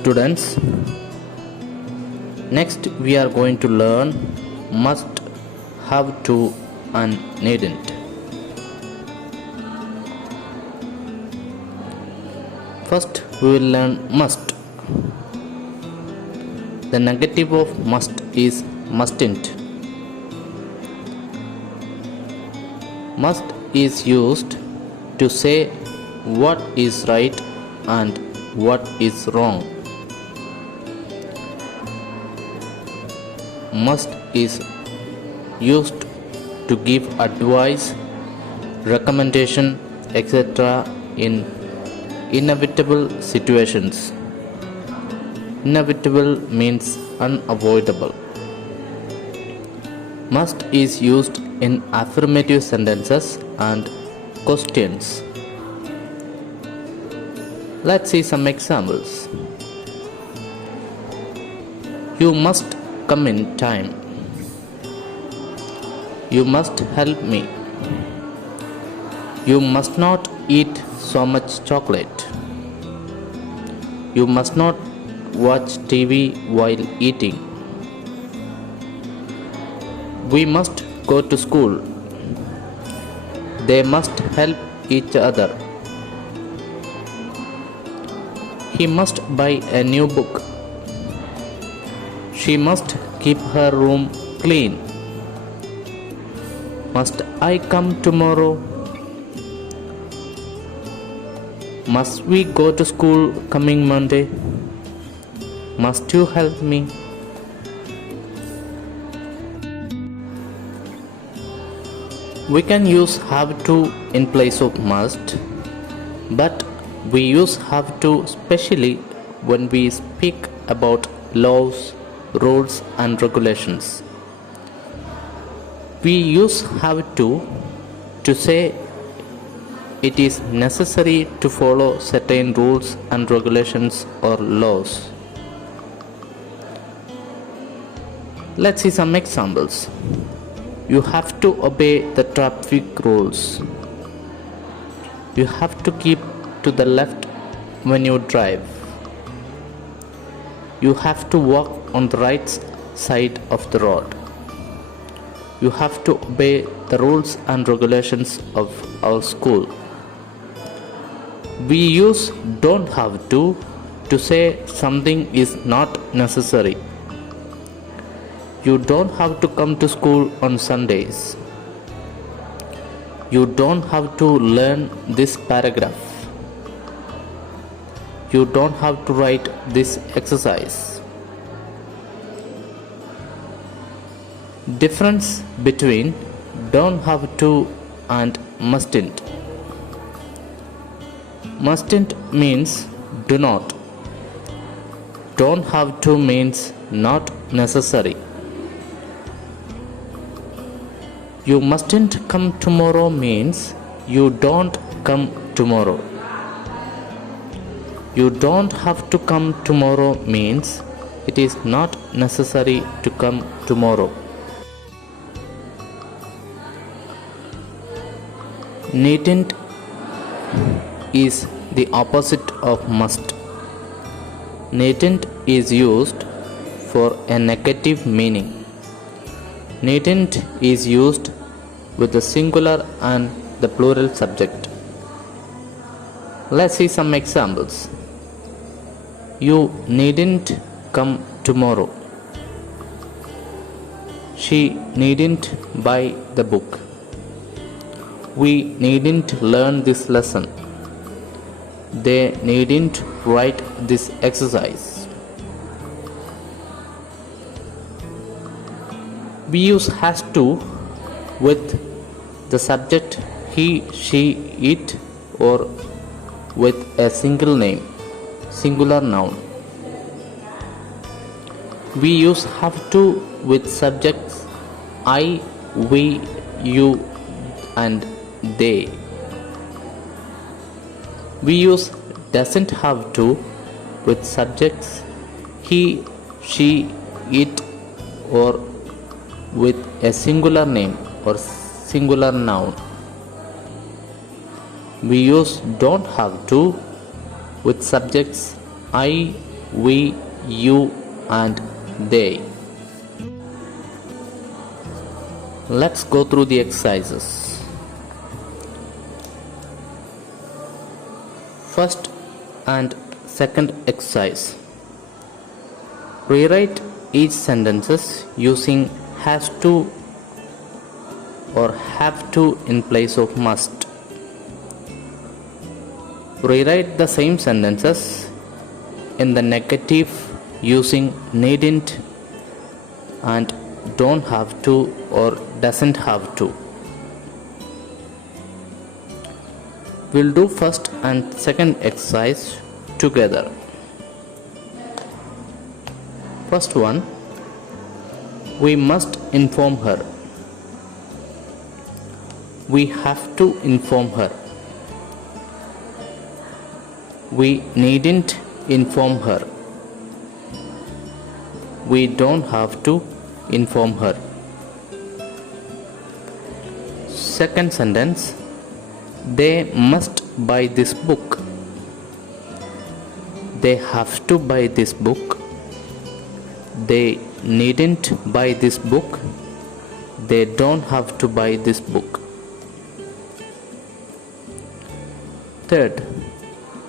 students. Next we are going to learn must, have to and needn't. First we will learn must. The negative of must is mustn't. Must is used to say what is right and what is wrong. Must is used to give advice, recommendation, etc. in inevitable situations. Inevitable means unavoidable. Must is used in affirmative sentences and questions. Let's see some examples. You must come in time. You must help me. You must not eat so much chocolate. You must not watch TV while eating. We must go to school. They must help each other. He must buy a new book. She must keep her room clean. Must I come tomorrow? Must we go to school coming Monday? Must you help me? We can use have to in place of must, but we use have to especially when we speak about laws, rules and regulations. We use have to say it is necessary to follow certain rules and regulations or laws. Let's see some examples. You have to obey the traffic rules. You have to keep to the left when you drive. You have to walk on the right side of the road. You have to obey the rules and regulations of our school. We use don't have to say something is not necessary. You don't have to come to school on Sundays. You don't have to learn this paragraph. You don't have to write this exercise. Difference between don't have to and mustn't. Mustn't means do not. Don't have to means not necessary. You mustn't come tomorrow means you don't come tomorrow. You don't have to come tomorrow means it is not necessary to come tomorrow. Needn't is the opposite of must. Needn't is used for a negative meaning. Needn't is used with the singular and the plural subject. Let's see some examples. You needn't come tomorrow. She needn't buy the book. We needn't learn this lesson. They needn't write this exercise. We use has to with the subject he, she, it or with a single name, singular noun. We use have to with subjects I, we, you and they. We use doesn't have to with subjects he, she, it or with a singular name or singular noun. We use don't have to with subjects I, we, you, and they. Let's go through the exercises. First and second exercise. Rewrite each sentences using has to or have to in place of must. Rewrite the same sentences in the negative using needn't and don't have to or doesn't have to. We'll do first and second exercise together. First one, we must inform her. We have to inform her. We needn't inform her. We don't have to inform her. Second sentence, they must buy this book. They have to buy this book. They needn't buy this book. They don't have to buy this book. Third,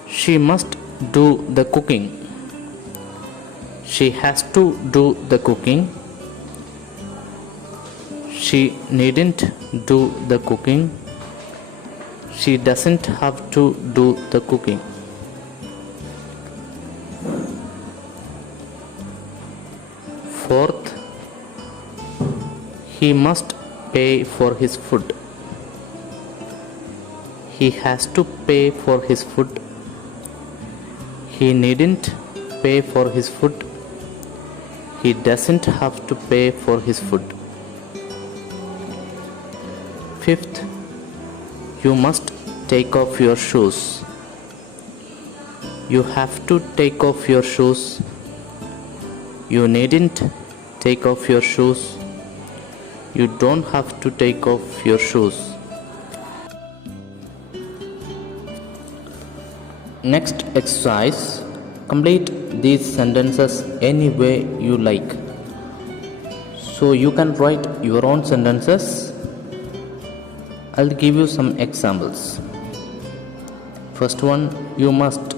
she must do the cooking. She has to do the cooking. She needn't do the cooking. She doesn't have to do the cooking. Fourth, he must pay for his food. He has to pay for his food. He needn't pay for his food. He doesn't have to pay for his food. Fifth, you must take off your shoes. You have to take off your shoes. You needn't take off your shoes. You don't have to take off your shoes. Next exercise, complete these sentences any way you like. So you can write your own sentences. I'll give you some examples. First one, you must.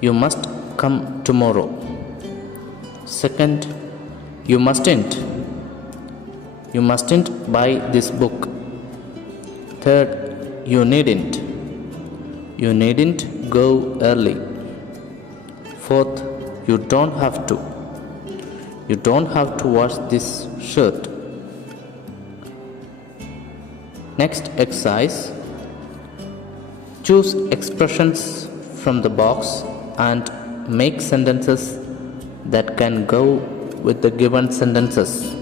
You must come tomorrow. Second, you mustn't. You mustn't buy this book. Third, you needn't. You needn't go early. Fourth, you don't have to. You don't have to wash this shirt. Next exercise, choose expressions from the box and make sentences that can go with the given sentences.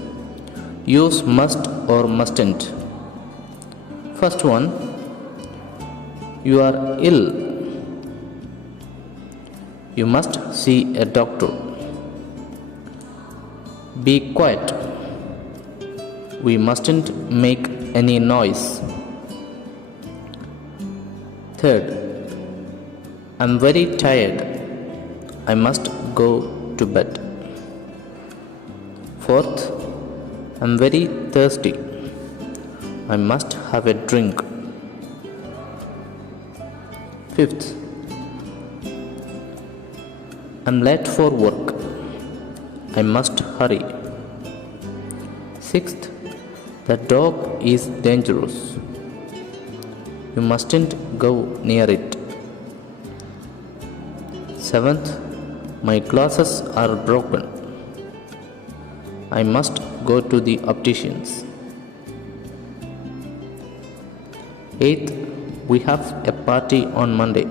Use must or mustn't. First one, you are ill. You must see a doctor. Be quiet. We mustn't make any noise. Third, I'm very tired. I must go to bed. Fourth, I'm very thirsty. I must have a drink. Fifth, I'm late for work. I must hurry. Sixth, the dog is dangerous. You mustn't go near it. Seventh, my glasses are broken. I must go to the opticians. Eighth, we have a party on Monday.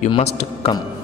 You must come.